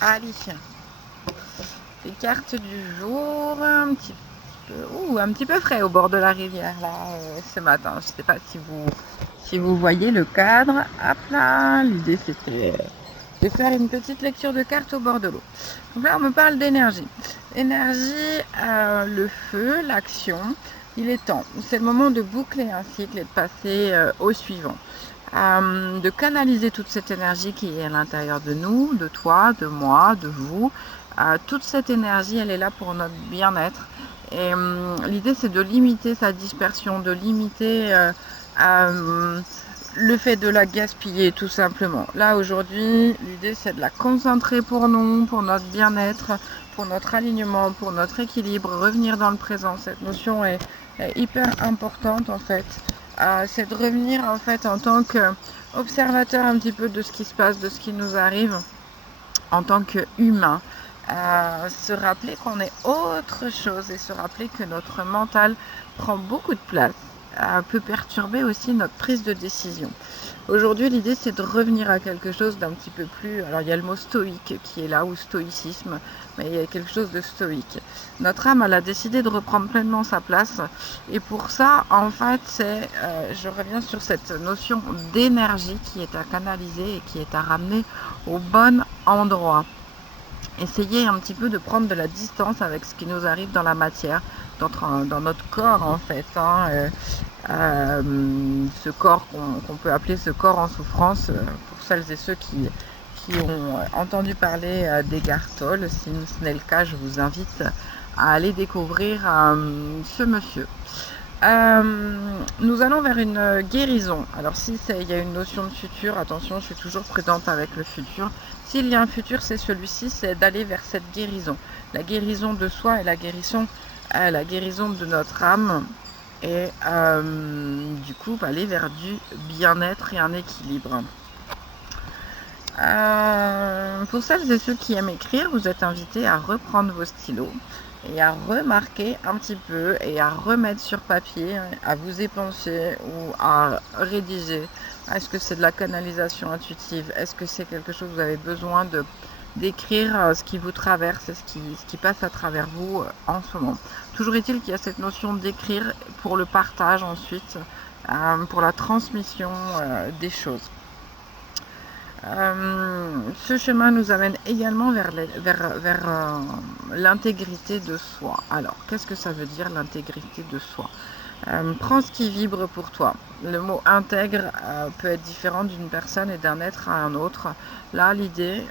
Allez, les cartes du jour, un petit peu frais au bord de la rivière là ce matin. Je sais pas si vous voyez le cadre. Hop là, l'idée c'était de faire une petite lecture de cartes au bord de l'eau. Donc là on me parle d'énergie. Énergie, le feu, l'action. Il est temps. C'est le moment de boucler un cycle et de passer au suivant. De canaliser toute cette énergie qui est à l'intérieur de nous, de toi, de moi, de vous. Toute cette énergie, elle est là pour notre bien-être. Et l'idée, c'est de limiter sa dispersion, de limiter le fait de la gaspiller, tout simplement. Là, aujourd'hui, l'idée, c'est de la concentrer pour nous, pour notre bien-être, pour notre alignement, pour notre équilibre, revenir dans le présent. Cette notion est hyper importante, en fait. C'est de revenir, en fait, en tant qu'observateur un petit peu de ce qui se passe, de ce qui nous arrive, en tant qu'humain. Se rappeler qu'on est autre chose et se rappeler que notre mental prend beaucoup de place, peut perturber aussi notre prise de décision. Aujourd'hui, l'idée, c'est de revenir à quelque chose d'un petit peu plus... Alors, il y a le mot stoïque qui est là, ou stoïcisme, mais il y a quelque chose de stoïque. Notre âme, elle a décidé de reprendre pleinement sa place. Et pour ça, en fait, je reviens sur cette notion d'énergie qui est à canaliser et qui est à ramener au bon endroit. Essayer un petit peu de prendre de la distance avec ce qui nous arrive dans la matière, dans notre corps en fait. Ce corps qu'on peut appeler ce corps en souffrance, pour celles et ceux qui ont entendu parler d'Eckhart Tolle. Si ce n'est le cas, je vous invite à aller découvrir ce monsieur. Nous allons vers une guérison. Alors si il y a une notion de futur, attention, je suis toujours prudente avec le futur. S'il y a un futur, c'est celui-ci, c'est d'aller vers cette guérison. La guérison de soi et la guérison de notre âme. Et du coup, aller vers du bien-être et un équilibre. Pour celles et ceux qui aiment écrire, vous êtes invités à reprendre vos stylos et à remarquer un petit peu et à remettre sur papier, à vous épancher ou à rédiger. Est-ce que c'est de la canalisation intuitive? Est-ce que c'est quelque chose que vous avez besoin d'écrire ce qui vous traverse et ce qui passe à travers vous en ce moment? Toujours est-il qu'il y a cette notion d'écrire pour le partage ensuite, pour la transmission des choses. Ce chemin nous amène également vers l'intégrité de soi. Alors, qu'est-ce que ça veut dire l'intégrité de soi? Prends ce qui vibre pour toi. Le mot intègre peut être différent d'une personne et d'un être à un autre. Là, l'idée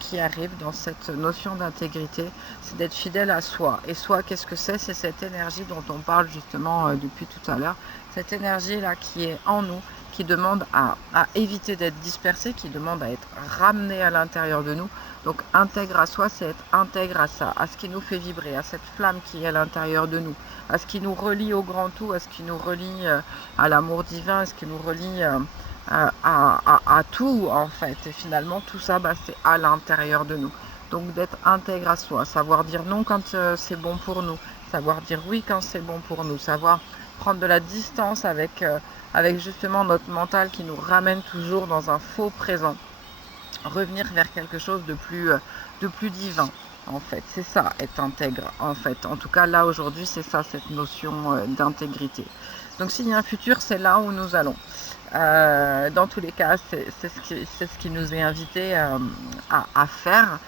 qui arrive dans cette notion d'intégrité, c'est d'être fidèle à soi. Et soi, qu'est-ce que c'est? C'est cette énergie dont on parle justement depuis tout à l'heure. Cette énergie-là qui est en nous, qui demande à éviter d'être dispersée, qui demande à être ramenée à l'intérieur de nous. Donc intègre à soi, c'est être intègre à ça, à ce qui nous fait vibrer, à cette flamme qui est à l'intérieur de nous, à ce qui nous relie au grand tout, à ce qui nous relie à l'amour divin, à ce qui nous relie à tout en fait. Et finalement tout ça, c'est à l'intérieur de nous. Donc d'être intègre à soi, savoir dire non quand c'est bon pour nous, savoir dire oui quand c'est bon pour nous, savoir prendre de la distance avec justement notre mental qui nous ramène toujours dans un faux présent. Revenir vers quelque chose de plus divin, en fait. C'est ça, être intègre, en fait. En tout cas, là, aujourd'hui, c'est ça, cette notion d'intégrité. Donc, s'il y a un futur, c'est là où nous allons. Dans tous les cas, c'est ce qui nous est invité à faire.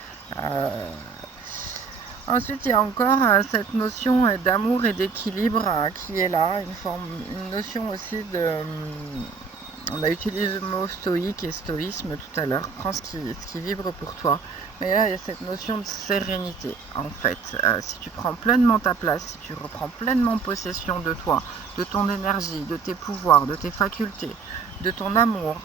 Ensuite, il y a encore cette notion d'amour et d'équilibre qui est là, une notion aussi de... on a utilisé le mot stoïque et stoïsme tout à l'heure. Prends ce qui vibre pour toi. Mais là, il y a cette notion de sérénité, en fait. Si tu prends pleinement ta place, si tu reprends pleinement possession de toi, de ton énergie, de tes pouvoirs, de tes facultés, de ton amour,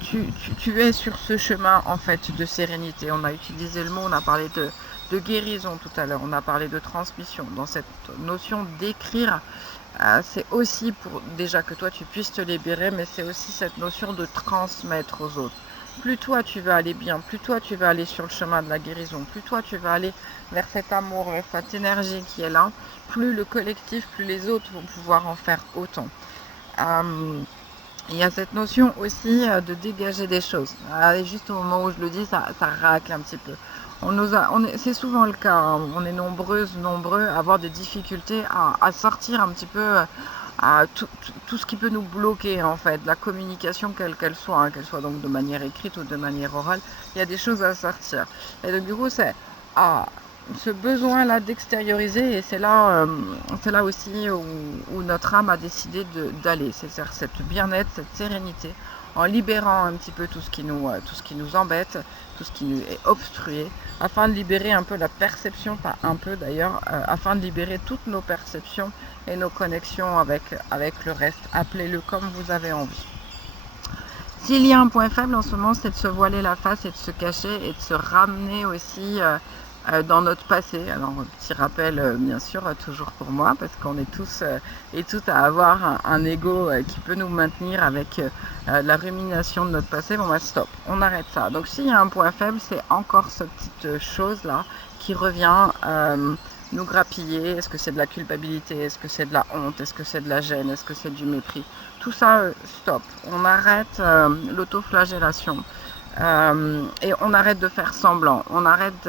tu es sur ce chemin, en fait, de sérénité. On a utilisé le mot, on a parlé de guérison tout à l'heure, on a parlé de transmission. Dans cette notion d'écrire, c'est aussi pour déjà que toi tu puisses te libérer, mais c'est aussi cette notion de transmettre aux autres. Plus toi tu vas aller bien, plus toi tu vas aller sur le chemin de la guérison, plus toi tu vas aller vers cet amour, vers cette énergie qui est là, plus le collectif, plus les autres vont pouvoir en faire autant. Il y a cette notion aussi de dégager des choses. Et juste au moment où je le dis, ça racle un petit peu. C'est souvent le cas, hein. On est nombreux à avoir des difficultés à sortir un petit peu à tout ce qui peut nous bloquer en fait, la communication quelle qu'elle soit, hein, qu'elle soit donc de manière écrite ou de manière orale, il y a des choses à sortir. Et donc du coup c'est ce besoin-là d'extérioriser, et c'est là aussi où notre âme a décidé d'aller, c'est-à-dire cette bien-être, cette sérénité, en libérant un petit peu tout ce qui nous embête, tout ce qui nous est obstrué, afin de libérer un peu la perception, pas un peu d'ailleurs, afin de libérer toutes nos perceptions et nos connexions avec le reste. Appelez-le comme vous avez envie. S'il y a un point faible en ce moment, c'est de se voiler la face et de se cacher et de se ramener aussi dans notre passé. Alors, petit rappel, bien sûr, toujours pour moi, parce qu'on est tous et toutes à avoir un ego qui peut nous maintenir avec la rumination de notre passé. Bon, bah stop, on arrête ça. Donc, s'il y a un point faible, c'est encore cette petite chose-là qui revient nous grappiller. Est-ce que c'est de la culpabilité? Est-ce que c'est de la honte? Est-ce que c'est de la gêne? Est-ce que c'est du mépris? Tout ça, stop. On arrête l'autoflagellation. Et on arrête de faire semblant, on arrête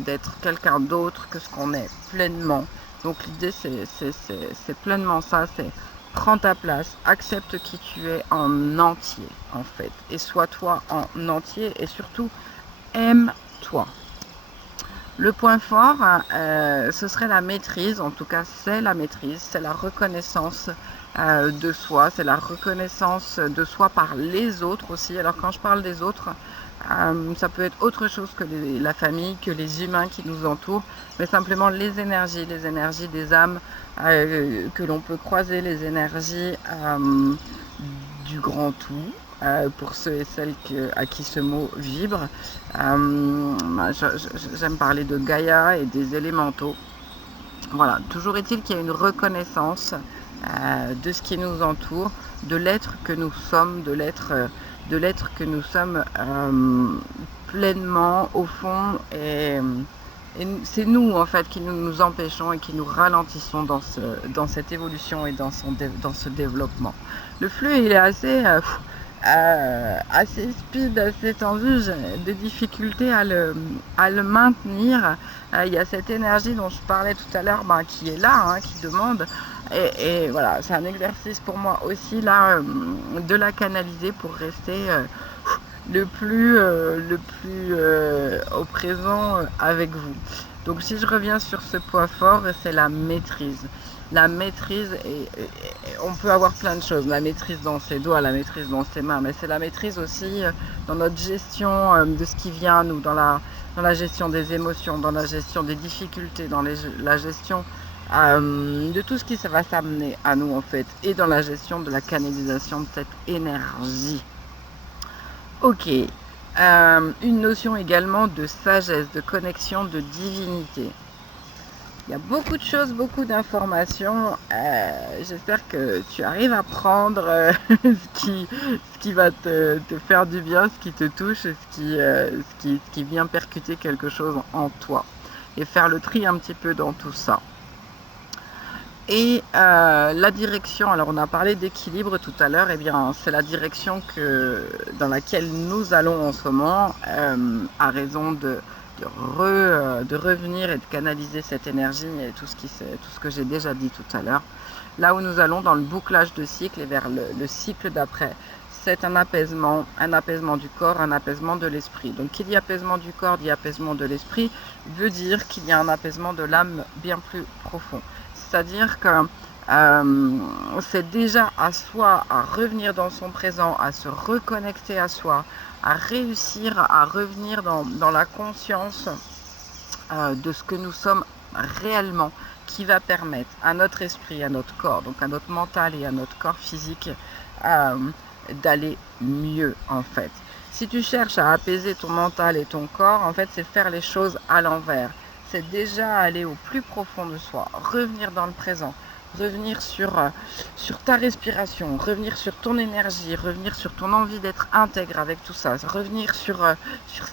d'être quelqu'un d'autre que ce qu'on est pleinement. Donc l'idée c'est pleinement ça, c'est prends ta place, accepte qui tu es en entier en fait, et sois toi en entier, et surtout aime-toi. Le point fort, ce serait la maîtrise, en tout cas c'est la maîtrise, c'est la reconnaissance de soi, c'est la reconnaissance de soi par les autres aussi. Alors quand je parle des autres, ça peut être autre chose que la famille, que les humains qui nous entourent, mais simplement les énergies des âmes que l'on peut croiser, les énergies du grand tout. Pour ceux et celles à qui ce mot vibre. J'aime parler de Gaïa et des élémentaux. Voilà, toujours est-il qu'il y a une reconnaissance de ce qui nous entoure, de l'être que nous sommes, de l'être que nous sommes pleinement au fond, et c'est nous en fait qui nous empêchons et qui nous ralentissons dans cette évolution et dans ce développement. Le flux il est assez speed, assez tendu, j'ai des difficultés à le maintenir. Il y a cette énergie dont je parlais tout à l'heure qui est là, qui demande, et voilà, c'est un exercice pour moi aussi là de la canaliser pour rester le plus au présent avec vous. Donc si je reviens sur ce point fort, c'est la maîtrise. La maîtrise, et on peut avoir plein de choses, la maîtrise dans ses doigts, la maîtrise dans ses mains, mais c'est la maîtrise aussi dans notre gestion de ce qui vient à nous, dans la gestion des émotions, dans la gestion des difficultés, dans la gestion de tout ce qui va s'amener à nous en fait, et dans la gestion de la canalisation de cette énergie. Ok, une notion également de sagesse, de connexion, de divinité. Il y a beaucoup de choses, beaucoup d'informations. J'espère que tu arrives à prendre ce qui va te faire du bien, ce qui te touche, ce qui vient percuter quelque chose en toi. Et faire le tri un petit peu dans tout ça. Et la direction, alors on a parlé d'équilibre tout à l'heure, et bien c'est la direction dans laquelle nous allons en ce moment, à raison de revenir et de canaliser cette énergie et tout ce que j'ai déjà dit tout à l'heure. Là où nous allons dans le bouclage de cycle et vers le cycle d'après, c'est un apaisement du corps, un apaisement de l'esprit. Donc qui dit apaisement du corps, dit apaisement de l'esprit, veut dire qu'il y a un apaisement de l'âme bien plus profond. C'est-à-dire que c'est déjà à soi à revenir dans son présent, à se reconnecter à soi, à réussir à revenir dans la conscience de ce que nous sommes réellement, qui va permettre à notre esprit, à notre corps, donc à notre mental et à notre corps physique d'aller mieux en fait. Si tu cherches à apaiser ton mental et ton corps, en fait c'est faire les choses à l'envers. C'est déjà aller au plus profond de soi, revenir dans le présent, revenir sur ta respiration, revenir sur ton énergie, revenir sur ton envie d'être intègre avec tout ça, revenir sur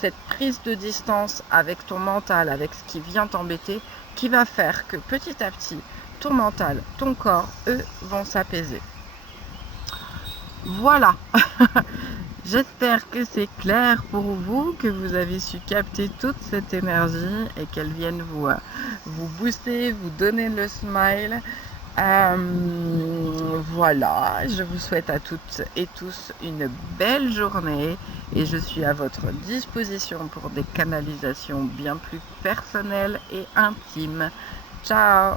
cette prise de distance avec ton mental, avec ce qui vient t'embêter, qui va faire que petit à petit, ton mental, ton corps, eux, vont s'apaiser. Voilà. J'espère que c'est clair pour vous, que vous avez su capter toute cette énergie et qu'elle vienne vous booster, vous donner le smile. Voilà, je vous souhaite à toutes et tous une belle journée et je suis à votre disposition pour des canalisations bien plus personnelles et intimes. Ciao!